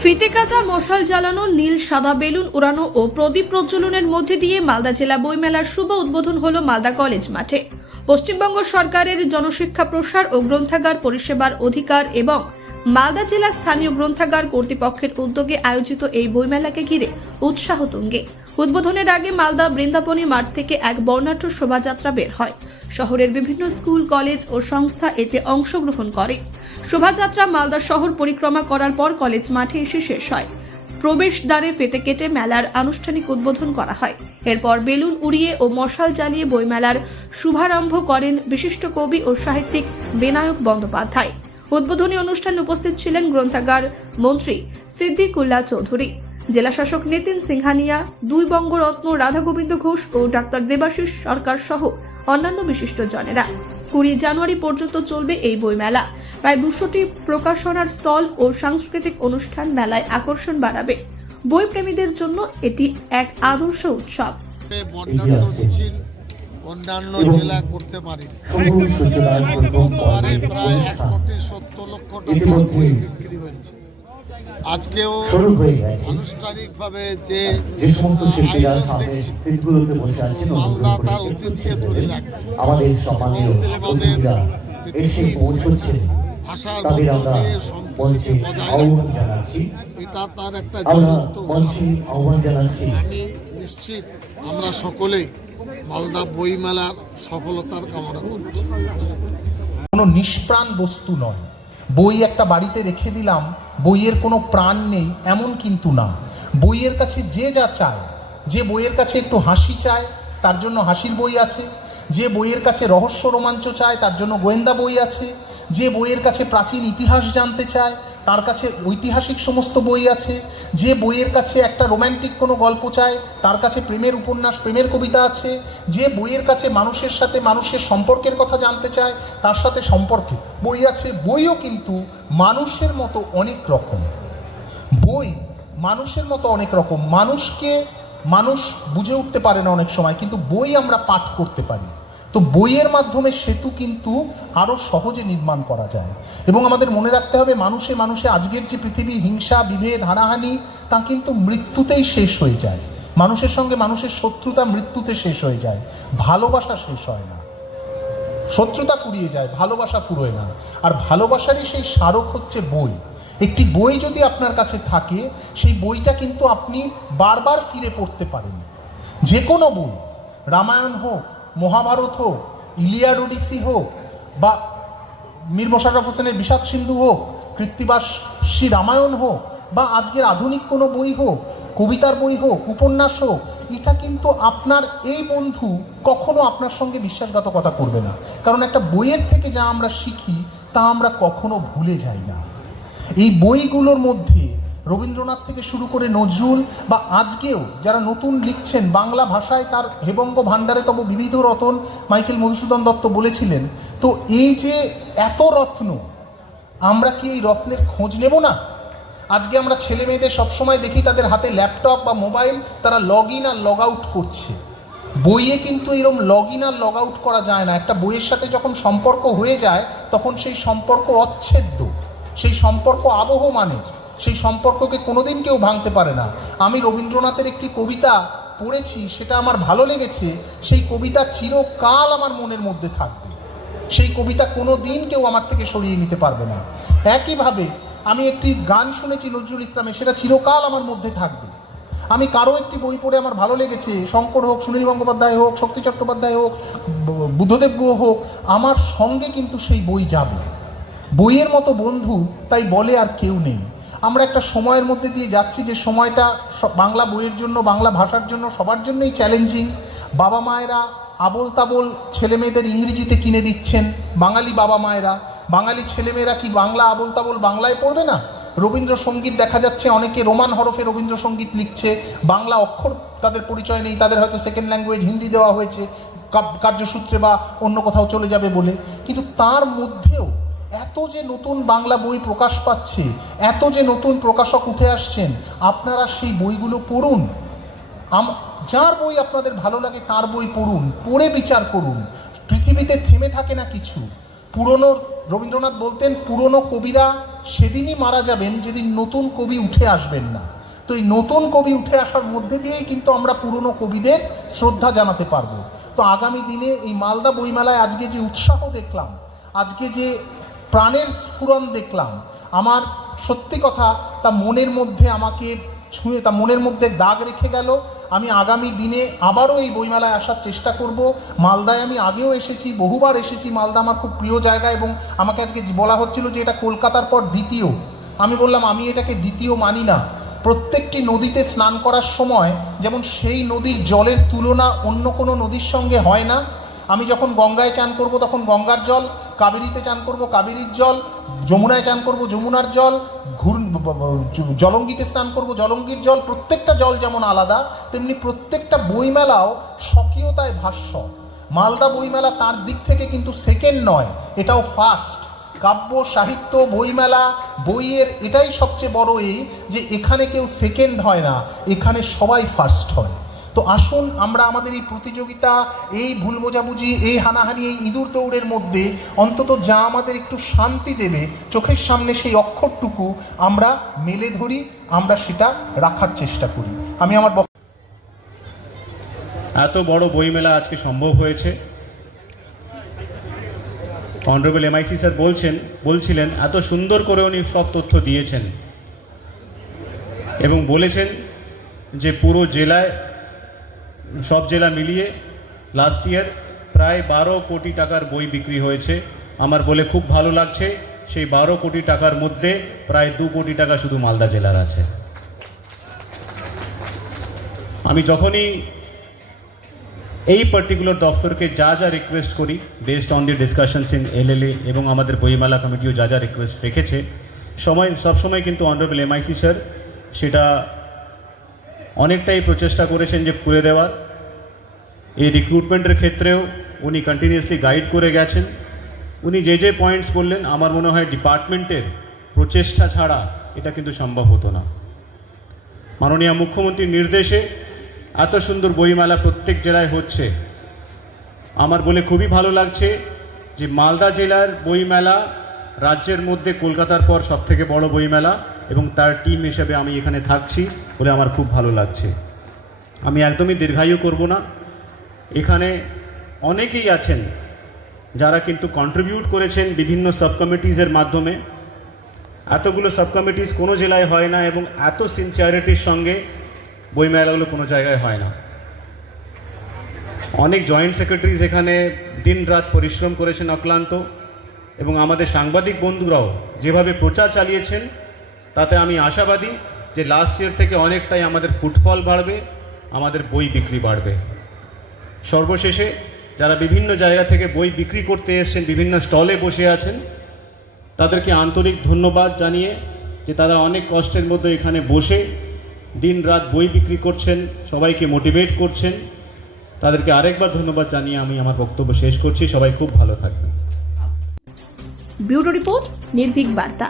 ফিতে কাটা, মশাল জ্বালানো, নীল সাদা বেলুন উড়ানো ও প্রদীপ প্রজ্বলনের মধ্যে দিয়ে মালদা জেলা বইমেলার শুভ উদ্বোধন হলো মালদা কলেজ মাঠে। পশ্চিমবঙ্গ সরকারের জনশিক্ষা প্রসার ও গ্রন্থাগার পরিষেবার অধিকার এবং মালদা জেলা স্থানীয় গ্রন্থাগার কর্তৃপক্ষের উদ্যোগে আয়োজিত এই বইমেলাকে ঘিরে উৎসাহ তুঙ্গে। উদ্বোধনের আগে মালদা বৃন্দাবনী মাঠ থেকে এক বর্ণাঢ্য শোভাযাত্রা বের হয়। শহরের বিভিন্ন স্কুল, কলেজ ও সংস্থা এতে অংশগ্রহণ করে। শোভাযাত্রা মালদা শহর পরিক্রমা করার পর কলেজ মাঠে এসে শেষ হয়। প্রবেশদ্বারে ফিতে কেটে মেলার আনুষ্ঠানিক উদ্বোধন করা হয়। এরপর বেলুন উড়িয়ে ও মশাল জ্বালিয়ে বইমেলার শুভারম্ভ করেন বিশিষ্ট কবি ও সাহিত্যিক বিনায়ক বন্দ্যোপাধ্যায়। উদ্বোধনী অনুষ্ঠানে উপস্থিত ছিলেন গ্রন্থাগার মন্ত্রী সিদ্দিকুল্লাহ চৌধুরী, জেলাশাসক নিতিন সিংহানিয়া, দুই বঙ্গরত্ন রাধা গোবিন্দ ঘোষ ও ডাক্তার দেবাশিস সরকার সহ অন্যান্য বিশিষ্টজনেরা। 20 জানুয়ারি পর্যন্ত চলবে এই বইমেলা। প্রায় 200টি প্রকাশনার স্টল ও সাংস্কৃতিক অনুষ্ঠান মেলায় আকর্ষণ বাড়াবে। বই প্রেমীদের জন্য এটি এক আদর্শ উৎসব। অন্যান্য জেলা করতে পারে গতবারে প্রায় 1,70,00,000 টাকা বই বিক্রি হয়েছে। আজকেও আনুষ্ঠানিকভাবে যে সমস্ত শিল্পীরা সিটগুলোতে বসে আছেন মালদা তার ঐতিহ্যে ধরে রাখবে, আমাদের সম্মানীয় অতিথিরা এসে পৌঁছচ্ছেন, ভাষার তাদের মধ্য আমরা দিয়ে মঞ্চে সম্প্রীতি বজায় আহ্বান রাখবে, জানাচ্ছি। এটা তার একটা আমরা জ্বলন্ত মঞ্চে আহ্বান জানাচ্ছি। আমি নিশ্চিত আমরা সকলেই মালদা বইমেলার সফলতার কামনা করছি। কোনো নিষ্প্রাণ বস্তু নয়। বই একটা বাড়িতে রেখে দিলাম, বইয়ের কোনো প্রাণ নেই এমন কিন্তু না। বইয়ের কাছে যে যা চায়, যে বইয়ের কাছে একটু হাসি চায় তার জন্য হাসির বই আছে, যে বইয়ের কাছে রহস্য রোমাঞ্চ চায় তার জন্য গোয়েন্দা বই আছে, যে বইয়ের কাছে প্রাচীন ইতিহাস জানতে চায় তার কাছে ঐতিহাসিক সমস্ত বই আছে, যে বইয়ের কাছে একটা রোম্যান্টিক কোনো গল্প চায় তার কাছে প্রেমের উপন্যাস, প্রেমের কবিতা আছে, যে বইয়ের কাছে মানুষের সাথে মানুষের সম্পর্কের কথা জানতে চায় তার সাথে সম্পর্কে বই আছে। বইও কিন্তু মানুষের মতো অনেক রকম। বই মানুষের মতো অনেক রকম। মানুষ বুঝে উঠতে পারে না অনেক সময়, কিন্তু বই আমরা পাঠ করতে পারি। তো বইয়ের মাধ্যমে সেতু কিন্তু আরও সহজে নির্মাণ করা যায়। এবং আমাদের মনে রাখতে হবে, মানুষে আজকের যে পৃথিবী, হিংসা, বিভেদ, হানাহানি, তা কিন্তু মৃত্যুতেই শেষ হয়ে যায়। মানুষের সঙ্গে মানুষের শত্রুতা মৃত্যুতে শেষ হয়ে যায়, ভালোবাসা শেষ হয় না। শত্রুতা ফুরিয়ে যায়, ভালোবাসা ফুরোয় না। আর ভালোবাসারই সেই স্মারক হচ্ছে বই। একটি বই যদি আপনার কাছে থাকে, সেই বইটা কিন্তু আপনি বারবার ফিরে পড়তে পারেন। যে কোনো বই, রামায়ণ হোক, মহাভারত হোক, ইলিয়াড ওডিসি হোক, বা মীর মোশাররফ হোসেনের বিষাদ সিন্ধু হোক, কৃত্তিবাস শ্রী রামায়ণ হোক, বা আজকের আধুনিক কোনো বই হোক, কবিতার বই হোক, উপন্যাস হোক, এটা কিন্তু আপনার এই বন্ধু কখনো আপনার সঙ্গে বিশ্বাসঘাতকতা করবে না। কারণ একটা বইয়ের থেকে যা আমরা শিখি তা আমরা কখনো ভুলে যাই না। এই বইগুলোর মধ্যে রবীন্দ্রনাথ থেকে শুরু করে নজরুল, বা আজকেও যারা নতুন লিখছেন বাংলা ভাষায়, তার হেবঙ্গ ভাণ্ডারে তব বিবিধ রতন, মাইকেল মধুসূদন দত্ত বলেছিলেন। তো এই যে এত রত্ন, আমরা কি এই রত্নের খোঁজ নেব না? আজকে আমরা ছেলে মেয়েদের সবসময় দেখি তাদের হাতে ল্যাপটপ বা মোবাইল, তারা লগ ইন আর লগ আউট করছে। বইয়ে কিন্তু এরকম লগ ইন আর লগ আউট করা যায় না। একটা বইয়ের সাথে যখন সম্পর্ক হয়ে যায় তখন সেই সম্পর্ক অচ্ছেদ্য, সেই সম্পর্ক আবহমানের, সেই সম্পর্ককে কোনোদিন কেউ ভাঙতে পারে না। আমি রবীন্দ্রনাথের একটি কবিতা পড়েছি, সেটা আমার ভালো লেগেছে। সেই কবিতা চিরকাল আমার মনের মধ্যে থাকবে। সেই কবিতা কোনো দিন কেউ আমার থেকে সরিয়ে নিতে পারবে না। একইভাবে আমি একটি গান শুনেছি নজরুল ইসলামের, সেটা চিরকাল আমার মধ্যে থাকবে। আমি কারো একটি বই পড়ে আমার ভালো লেগেছে, শঙ্কর হোক, সুনীল গঙ্গোপাধ্যায় হোক, শক্তি চট্টোপাধ্যায় হোক, বুদ্ধদেব গুহ হোক, আমার সঙ্গে কিন্তু সেই বই যাবে। বইয়ের মতো বন্ধু তাই বলে আর কেউ নেই। আমরা একটা সময়ের মধ্যে দিয়ে যাচ্ছি যে সময়টা বাংলা বইয়ের জন্য, বাংলা ভাষার জন্য সবার জন্যই চ্যালেঞ্জিং। বাবা মায়েরা আবোল তাবোল ছেলে মেয়েদের ইংরেজিতে কিনে দিচ্ছেন। বাঙালি বাবা মায়েরা, বাঙালি ছেলেমেয়েরা কি বাংলা আবোল তাবোল বাংলায় পড়বে না? রবীন্দ্রসঙ্গীত দেখা যাচ্ছে অনেকে রোমান হরফে রবীন্দ্রসঙ্গীত লিখছে, বাংলা অক্ষর তাদের পরিচয় নেই, তাদের হয়তো সেকেন্ড ল্যাঙ্গুয়েজ হিন্দি দেওয়া হয়েছে কার্যসূত্রে বা অন্য কোথাও চলে যাবে বলে। কিন্তু তার মধ্যেও এত যে নতুন বাংলা বই প্রকাশ পাচ্ছে, এত যে নতুন প্রকাশক উঠে আসছেন, আপনারা সেই বইগুলো পড়ুন। যার বই আপনাদের ভালো লাগে তার বই পড়ুন, পড়ে বিচার করুন। পৃথিবীতে থেমে থাকে না কিছু। পুরনো, রবীন্দ্রনাথ বলতেন পুরনো কবিরা সেদিনই মারা যাবেন যেদিন নতুন কবি উঠে আসবেন না। তো এই নতুন কবি উঠে আসার মধ্যে দিয়েই কিন্তু আমরা পুরনো কবিদের শ্রদ্ধা জানাতে পারবো। তো আগামী দিনে এই মালদা বইমেলায় আজকে যে উৎসাহ দেখলাম, আজকে যে প্রাণের স্ফুরণ দেখলাম, আমার সত্যি কথা তা মনের মধ্যে আমাকে ছুঁয়ে, তা মনের মধ্যে দাগ রেখে গেল। আমি আগামী দিনে আবারও এই বইমেলায় আসার চেষ্টা করব। মালদায় আমি আগেও এসেছি, বহুবার এসেছি। মালদা আমার খুব প্রিয় জায়গা এবং আমাকে আজকে বলা হচ্ছিল যে এটা কলকাতার পর দ্বিতীয়। আমি বললাম আমি এটাকে দ্বিতীয় মানি না। প্রত্যেকটি নদীতে স্নান করার সময় যেমন সেই নদীর জলের তুলনা অন্য কোনো নদীর সঙ্গে হয় না। আমি যখন গঙ্গায় চান করব তখন গঙ্গার জল, কাবেরীতে চান করব কাবেরীর জল, যমুনায় চান করব যমুনার জল, জলঙ্গিতে স্নান করব জলঙ্গির জল। প্রত্যেকটা জল যেমন আলাদা, তেমনি প্রত্যেকটা বইমেলাও স্বকীয়তায় ভাষ্য। মালদা বইমেলা তার দিক থেকে কিন্তু সেকেন্ড নয়, এটাও ফার্স্ট। কাব্য সাহিত্য বইমেলা, বইয়ের এটাই সবচেয়ে বড়, এই যে এখানে কেউ সেকেন্ড হয় না, এখানে সবাই ফার্স্ট হয়। তো আসুন আমরা আমাদের এই প্রতিযোগিতা, এই ভুল বোঝাবুঝি, এই হানাহানি, এই ইঁদুর দৌড়ের মধ্যে অন্তত যা আমাদের একটু শান্তি দেবে, চোখের সামনে সেই অক্ষরটুকু আমরা মেলে ধরি, আমরা সেটা রাখার চেষ্টা করি। আমি আমার এত বড় বইমেলা আজকে সম্ভব হয়েছে। অনারেবল এমআইসি স্যার বলছিলেন এত সুন্দর করে উনি সব তথ্য দিয়েছেন এবং বলেছেন যে পুরো জেলায়, সব জেলা মিলিয়ে লাস্ট ইয়ার প্রায় 12 কোটি টাকার বই বিক্রি হয়েছে। আমার বলে খুব ভালো লাগছে, সেই 12 কোটি টাকার মধ্যে প্রায় 2 কোটি টাকা শুধু মালদা জেলার আছে। আমি যখনই এই পার্টিকুলার দফতরকে যা যা রিকোয়েস্ট করি, based on the discussions in LLA এবং আমাদের বইমেলা কমিটিও যা যা রিকোয়েস্ট রেখেছে, সবসময় কিন্তু অনারেবল এমআইসি স্যার সেটা অনেকটাই প্রচেষ্টা করেছেন যে করে দেওয়ার। এই রিক্রুটমেন্টের ক্ষেত্রেও উনি কন্টিনিউয়াসলি গাইড করে গেছেন। উনি যে যে পয়েন্টস বললেন, আমার মনে হয় ডিপার্টমেন্টের প্রচেষ্টা ছাড়া এটা কিন্তু সম্ভব হতো না। মাননীয় মুখ্যমন্ত্রীর নির্দেশে এত সুন্দর বইমেলা প্রত্যেক জেলায় হচ্ছে। আমার বলে খুবই ভালো লাগছে যে মালদা জেলার বইমেলা রাজ্যের মধ্যে কলকাতার পর সবথেকে বড় বইমেলা, এবং তার টিম হিসেবে আমি এখানে থাকছি বলে আমার খুব ভালো লাগছে। আমি একদমই দীর্ঘায়ু করব না। এখানে অনেকেই আছেন যারা কিন্তু কন্ট্রিবিউট করেছেন বিভিন্ন সাব কমিটিজের মাধ্যমে। এতগুলো সাব কমিটিজ কোনো জেলায় হয় না এবং এত সিনসিয়ারিটির সঙ্গে বইমেলাগুলো কোনো জায়গায় হয় না। অনেক জয়েন্ট সেক্রেটারিজ এখানে দিন রাত পরিশ্রম করেছেন অক্লান্ত, এবং আমাদের সাংবাদিক বন্ধুরাও যেভাবে প্রচার চালিয়েছেন, তাতে আমি আশাবাদী যে লাস্ট ইয়ার থেকে অনেকটাই আমাদের ফুটফল বাড়বে, আমাদের বই বিক্রি বাড়বে। সর্বশেষে যারা বিভিন্ন জায়গা থেকে বই বিক্রি করতে এসেছেন, বিভিন্ন স্টলে বসে আছেন, তাদেরকে আন্তরিক ধন্যবাদ জানিয়ে যে তারা অনেক কষ্টের মধ্যে এখানে বসে দিন রাত বই বিক্রি করছেন, সবাইকে মোটিভেট করছেন, তাদেরকে আরেকবার ধন্যবাদ জানিয়ে আমি আমার বক্তব্য শেষ করছি। সবাই খুব ভালো থাকবেন। ব্যুরো রিপোর্ট, নির্ভীক বার্তা।